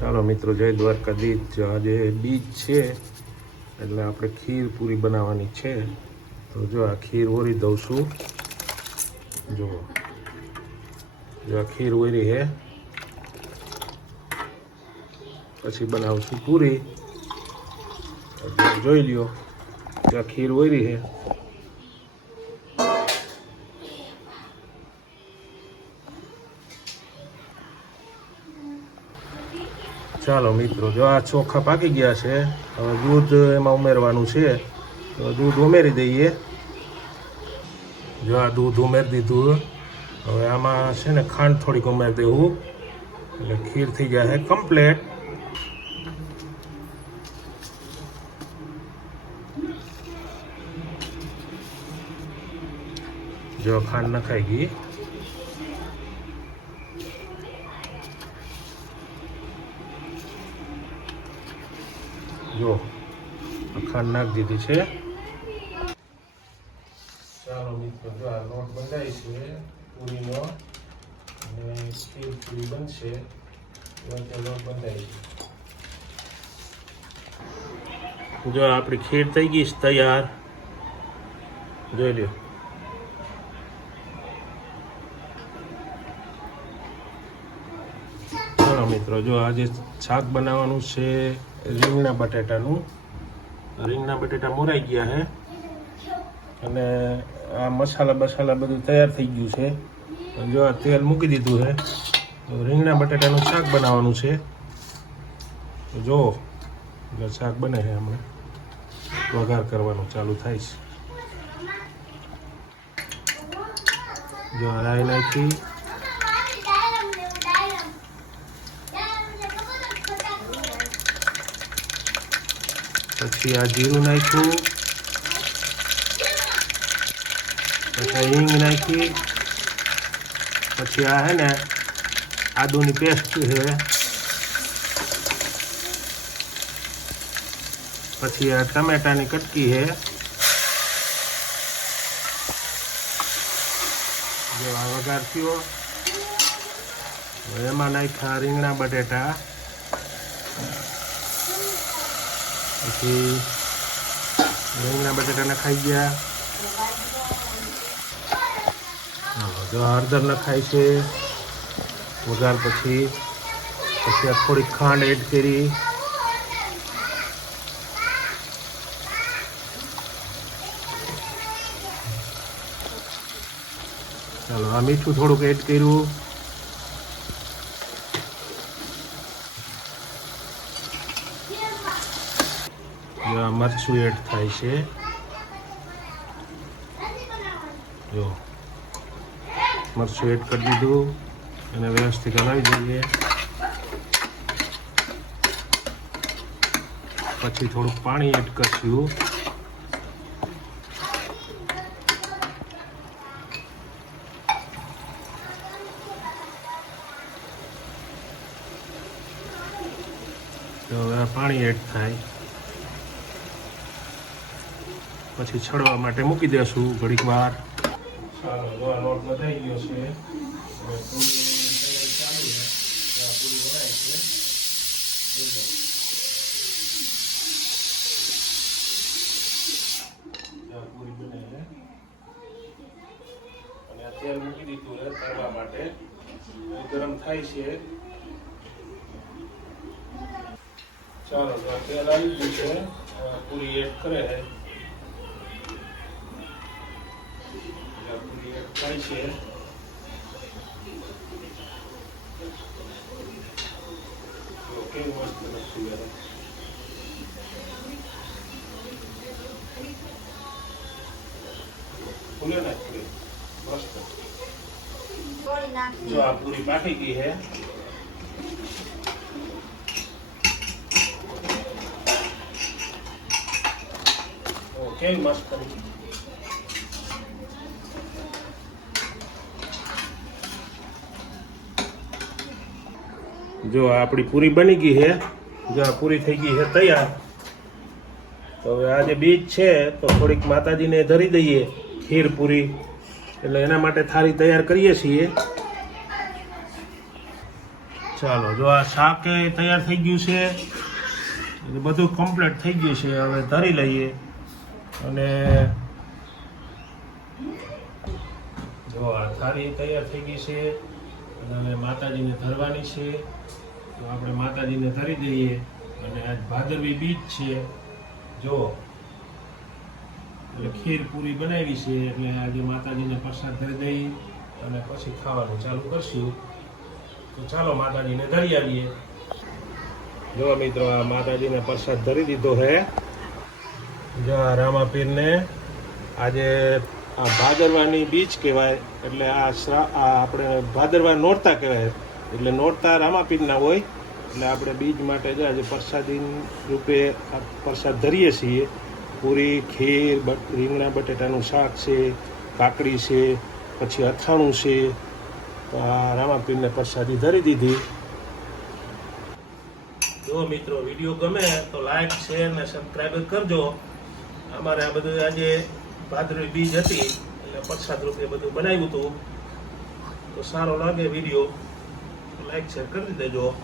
ચાલો મિત્રો, જય દ્વારકાધીશ। જો આજે બીજ છે એટલે આપણે ખીર પૂરી બનાવવાની છે। તો જો આ ખીર ઓરી દઉં છું। જો આ ખીર ઓરી હે, પછી બનાવું છું પૂરી। જોઈ લ્યો, આ ખીર ઓરી હે। ચાલો મિત્રો, જો આ ચોખા પાકી ગયા છે। હવે દૂધ એમાં ઉમેરવાનું છે, તો દૂધ ઉમેરી દઈએ। જો આ દૂધ ઉમેરી દીધું। હવે આમાં છે ને ખાંડ થોડીક ઉમેરી દેવું, એટલે ખીર થઈ જાય કમ્પ્લેટ। જો ખાંડ નખાઈ ગઈ। જો ખાંડ નાખી દીધી છે। ચાલો મિત્રો, જો આ લોટ બંધાય છે પૂરીનો, અને ખીર પૂરી બનશે લોટ બંધાય છે। જો આપણી ખીર થઈ ગઈ છે તૈયાર, જોઈ લ્યો। ચાલો મિત્રો, જો આજે શાક બનાવવાનું છે રીંગણા બટેટાનું। રીંગણા બટેટા મોરાઈ ગયા છે, અને આ મસાલા બધું તૈયાર થઈ ગયું છે। જો આ તેલ મૂકી દીધું છે, તો રીંગણા બટેટાનું શાક બનાવવાનું છે। તો જો શાક બને છે, હમણાં વઘાર કરવાનું ચાલુ થાય છે। જો રાઈ નાખી, પછી આ જીરું નાખ્યું, પછી હિંગ નાખી, પછી આ હે ને આદુની પેસ્ટ છે, પછી આ ટમેટાની કટકી છે। જો આ વઘાર થયો, એમાં નાખ્યા રીંગણા બટેટા, પછી રીંગણા બટેટા નખાઈ ગયા। જો હળદર નખાય છે વઘાર પછી આ થોડીક ખાંડ એડ કરી, ચાલો આ મીઠું થોડુંક એડ કર્યું, આ મરચું એડ થાય છે। જો મરચું એડ કરી દીધું, અને વ્યવસ્થિત હલાવી દઈએ। પછી થોડુંક પાણી એડ કરશું, તો હવે પાણી એડ થાય, પછી છડવા માટે મૂકી દેશું ઘડીક વાર। ચાલો, જો આ લોટ બધાઈ ગયો છે, હવે પૂરી તૈયારી ચાલુ છે। આ પૂરી બનાવી છે, પૂરી બને છે, અને આ તેલ મૂકી દીધું છે તળવા માટે, ગરમ થાય છે। ચાલો, તો આ તેલ આવી ગયું છે, પૂરી એડ કરે છે, પૂરી એડ થાય છે। કેવું મસ્ત લાગતું યાર, ફૂલે ને પૂરી મસ્ત। જો આ પૂરી પાકી ગઈ છે, કેવી મસ્ત કરી। જો આપણી પૂરી બની ગઈ છે, જો આ પૂરી થઈ ગઈ છે તૈયાર। તો હવે આ જે બીજ છે તો થોડીક માતાજીને ધરી દઈએ ખીર પૂરી, એટલે એના માટે થાળી તૈયાર કરીએ છીએ। ચાલો જો આ શાક એ તૈયાર થઈ ગયું છે, એટલે બધું કમ્પ્લીટ થઈ ગયું છે. હવે ધરી લઈએ અને જો આ થાળી તૈયાર થઈ ગઈ છે અને હવે માતાજીને ધરવાની છે. તો આપણે માતાજીને ધરી દઈએ. અને આજ ભાદરવી બીજ છે, જો એટલે ખીર પૂરી બનાવી છે, એટલે આજે માતાજીને પ્રસાદ ધરી દઈ અને પછી ખાવાનું ચાલુ કરશું. તો ચાલો માતાજીને ધરી આવીએ. જો મિત્રો આ માતાજીને પ્રસાદ ધરી દીધો છે. જો આ રામાપીરને આજે આ ભાદરવાની બીજ કહેવાય, એટલે આ આપણે ભાદરવા નોરતા કહેવાય, એટલે નોરતા રામાપીરના હોય, એટલે આપણે બીજ માટે જ આજે પ્રસાદી રૂપે પ્રસાદ ધરીએ છીએ. પૂરી, ખીર, રીંગણા બટેટાનું શાક છે, કાકડી છે, પછી અથાણું છે. તો આ રામાપીરને પ્રસાદી ધરી દીધી. જો મિત્રો વિડીયો ગમે તો લાઈક, શેર અને સબસ્ક્રાઈબ કરજો. અમારે આ બધું આજે ભાદરવી બીજ હતી એટલે પ્રસાદ રૂપે બધું બનાવ્યું હતું. તો સારો લાગે વિડીયો તો લાઈક શેર કરી દેજો.